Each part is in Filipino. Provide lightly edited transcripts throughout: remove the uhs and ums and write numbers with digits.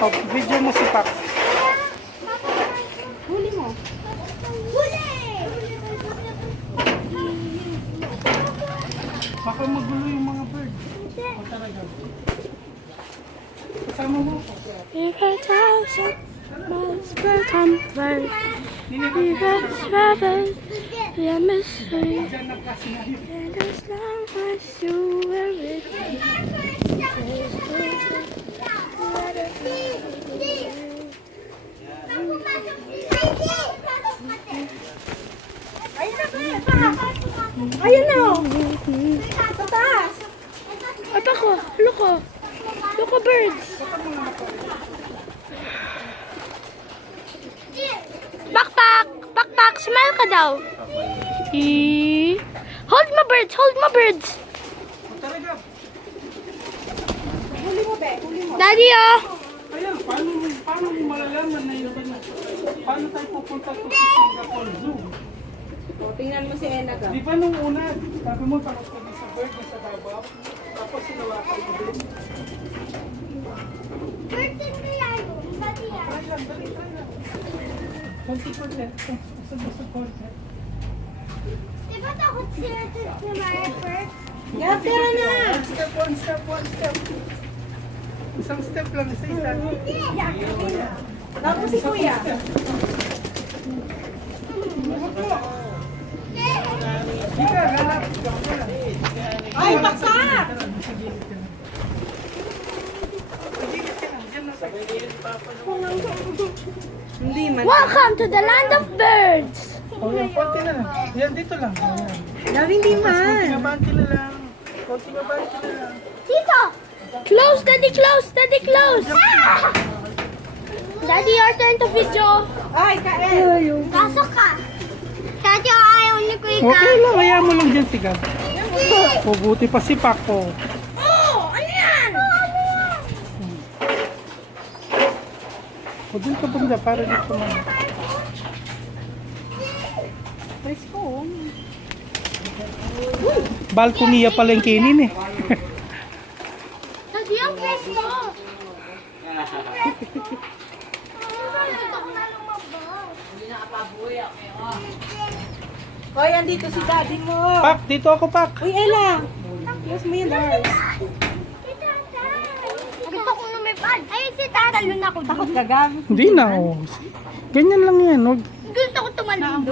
Oh, video mo si Pak. Huli mo. Baka magulo yung mga bird. O talaga. Kasama mo ako. You can thousand miles per comfort. You can travel the mystery. Diyan na kasi na yun. And as long as you are with me, Ayun na. Pataas. At ako, look birds. Pakpak, smile ka daw. Hold my birds. O talaga. Huli mo, be. Huli mo. Daddy, oh. Ayan, paano mo malalaman na yun? Paano tayo pupunta to sa Singapore Zoo? O, tingnan mo si Ena ka. Di ba nung una, sabi mo takot ka din sa bird na sa Davao? Tapos sinawakan mo din. Try lang. 20%. Usag-usag. Diba takot sila sa Maripert? Yan, tira na. One step. Isang step lang, isa-isa. Tapos si Kuya. Di ka, lalap. Ay, paksak! Hindi man. Welcome to the land of birds. O yan, konti na lang. Yan, dito lang. Ayan. Yan, hindi Konting man. abante na lang. Konting abante na lang. Tito. Close, Daddy, close. Daddy, your turn to video. Ay, kain. Pasok ka. Dati ayaw ni Kuya. Okay lang, kaya mo lang dyan sigaw. O, buti pa si Paco. Oh, ano yan? O, dun ka banda para dito man. Let's go. Balcony pala yung kinin eh. Daddy, ang press mo. Hoy, andito si daddy mo. Pak, dito ako, Pak. Uy, Ella. Close mo yun, Lars. Gusto ko lumipad. Ayun si tatalon ako. Takot ka, Gab. Hindi na, oh. Ganyan lang yan. Huwag. Gusto ko tumalon.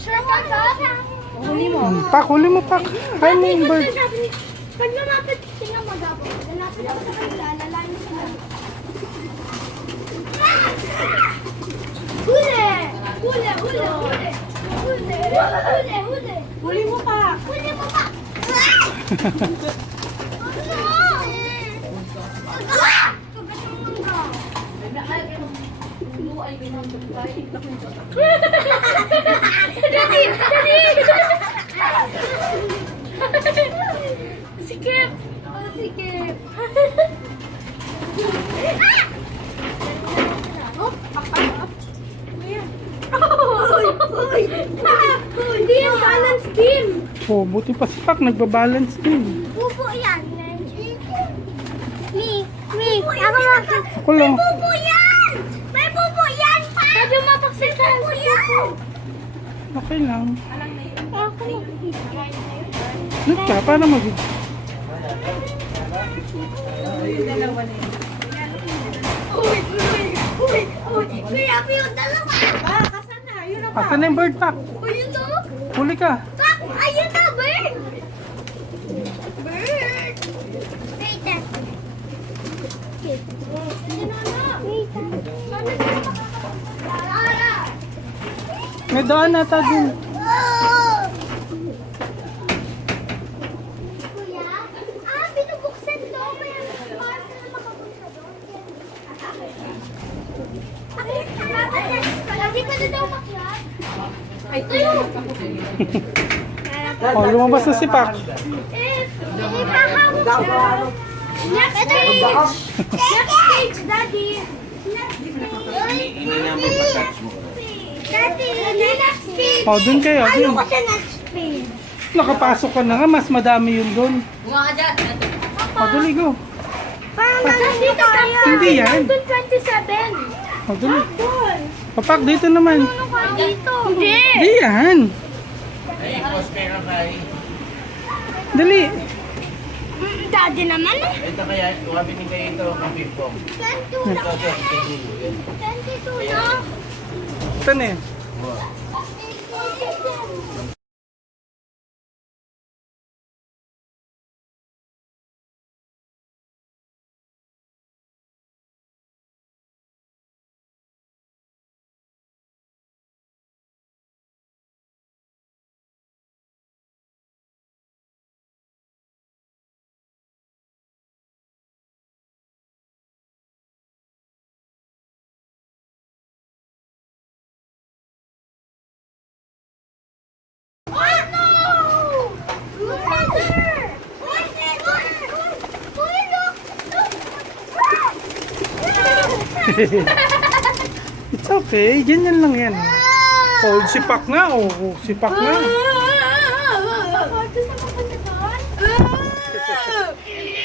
Sure ka ba? Huli mo. Pak, huli mo, Pak. Hi, mo yung bird. Pag lumapit sila mag-apo, lalapit ako sa kanila, lalayo sila. Huli! Huli! Huli mo pa. Huli mo pa! Sikip. Sikip! Hindi yan balance beam. Oh, buti pa si Pak. Nagbabalance din. Bubo yan. Ako mag... Ako lang. Bubo yan! May bubo yan pa! Sabi mo mapagsalita. Bubo yan! Okay lang. Look ka, paano mag... Kuya, yung dalawa! Ah, kasan na? Yun na pa. Asan na yung bird, Pak? Ayun na! Huli ka. Pak! Ayun na, bird! Bird! Wait, May daan nata din. Kuya? Binubuksan to. Kaya paano na makapunta doon? Hindi ka na daw makyat. Ay, tuyo. Oh, lumabas na si Pak. Ipahawak siya. Next stage! Next stage, Daddy! Daddy, next page! Oh, dun kayo. Ayaw Dun. ko sa next page. Nakapasok ka na nga. Mas madami yun dun. Oh, dali go. Parang nandito Hindi yan. Doon 27. O, dali. Papak, dito naman. Dito. Hindi. Hindi yan. Dali. Daddy naman eh. Ito kaya, tuwabin din kayo ito, kapipong. 22 lang. 22 lang. Ito na eh. Oh no! Mother! It's okay. Ganyan lang yan. Oh, sipak nga. Oh, sipak nga.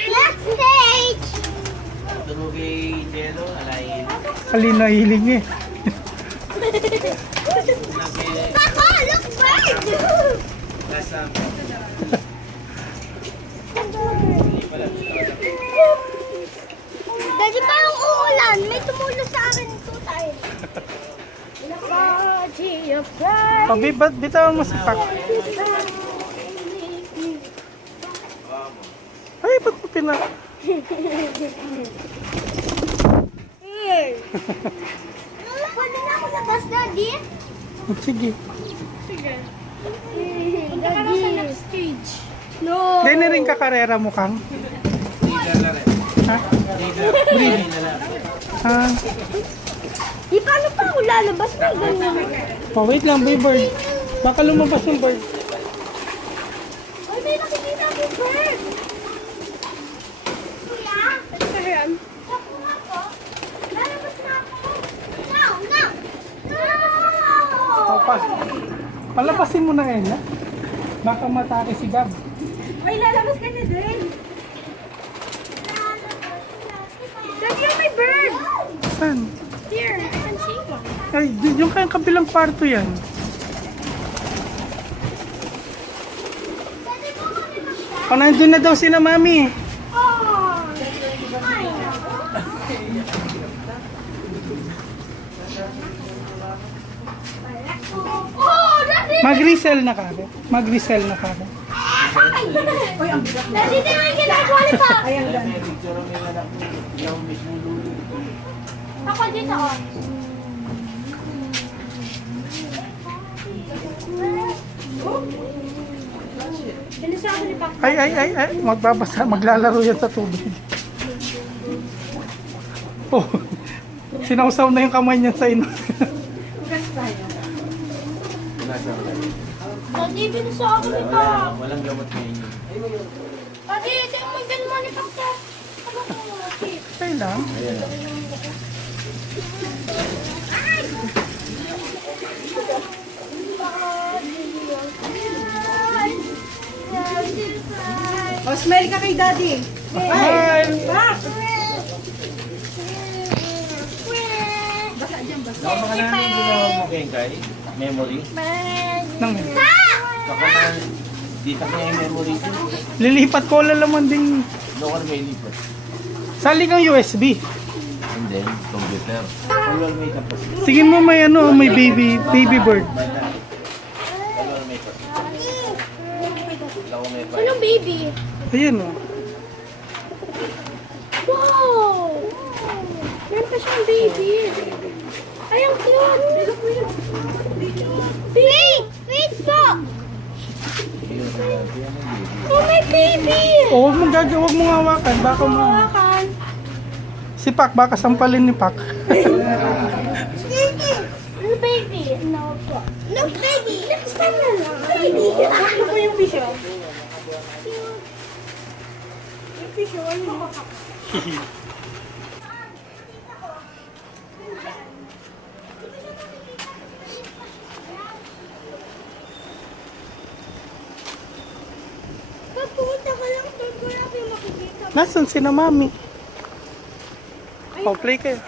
Next stage! Durugay Jello, alayin. Alin na hiling eh. Papa, look bird! Nasa, Daddy, parang uulan. May tumulo sa akin. Ito tayo. Pabi, ba't bitawan mo sipak? Ay, ba't mo pina... Pwede na ako labas, Daddy? Sige. Punta ka na sa next stage. No. Hindi na rin kakarera mo, Kang. Ha? Breed. Ha? Di, paano pa ako lalabas na ganyan? Oh, wait lang, boy bird. Baka lumabas yung bird. Ay, may nakikita akong bird. Kuya? Ako nga po. Lalabas na ako. No, no. No! Oh, palabasin mo na yan, ha? Baka matake si Gab. Ay, lalabas ka na din. Daddy, oh, may bird. Saan? Here, I can see one. Ay, yung kayang kabilang kwarto yan. O, nandun na daw si na mami. Oh, Daddy! Mag-resell na ka. Mag-resell na ka. Daddy, di mo yung ginagawa ni Pa. may picture ng mga anak mo. Yung mismo lulo. Ako dito, oh. Pinasabi ni Papa. Ay, magbabasa, maglalaro yan sa tubig. Oh, sinausaw na yung kamay niya sa ino. Nasa wala. Daddy, binasabi ni Pa. Walang gamot ngayon. Daddy, ito yung magdan mo ni Pa. Okay lang. Ayan. O, smile ka kay Daddy. Hi! Baka mga namin ginawa mo kay memory. Nang, Baka na, dito ka yung memory ko. lilipat ko lalaman din. Doon ka na may lipat. Sali kang USB. And then, computer. All may tapos. Tingin mo may ano, may baby bird. All may tapos. Wala ko may pa. Anong baby? Ayan oh. Wow! Meron pa siyang baby. Ay, ang cute! Wait! Wait po! Oh, my baby! Oh, huwag mong hawakan. Baka mo. Hawakan. Si Pak, baka sampalin ni Pak. Ano baby? No po. Look, baby! Next time na lang. Baby! Ano po yung fish, oh? Yung fish, oh, ano? Pagpunta ka lang, doon ko lang yung makikita. Nasaan si na mami? O, play kayo.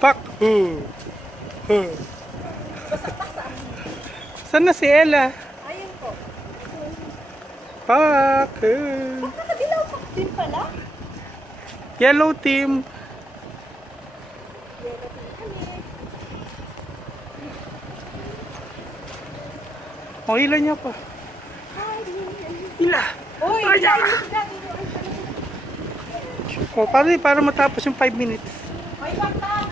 Pak! Saan na si Ella? Ayun po. Pak! Nakadilaw pa din pala. Yellow team. O, ilan niya pa? Ila! Uy, Ay, kinain ah. mo si daddy. O, para matapos yung 5 minutes. May pagtang.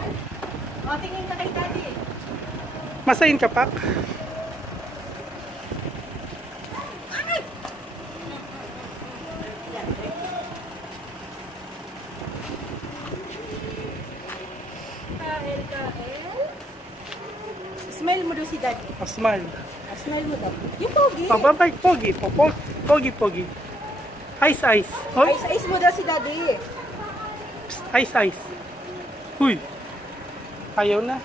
O, tingin ka kay daddy. Masayin ka, Pak? Kael. Smell mo daw si daddy. O, smile. Smell mo daw. Yung pogi. Pababay, pogi. Pogi. Ice. O, Ice mo daw si daddy. ice. Huy. Ayaw na.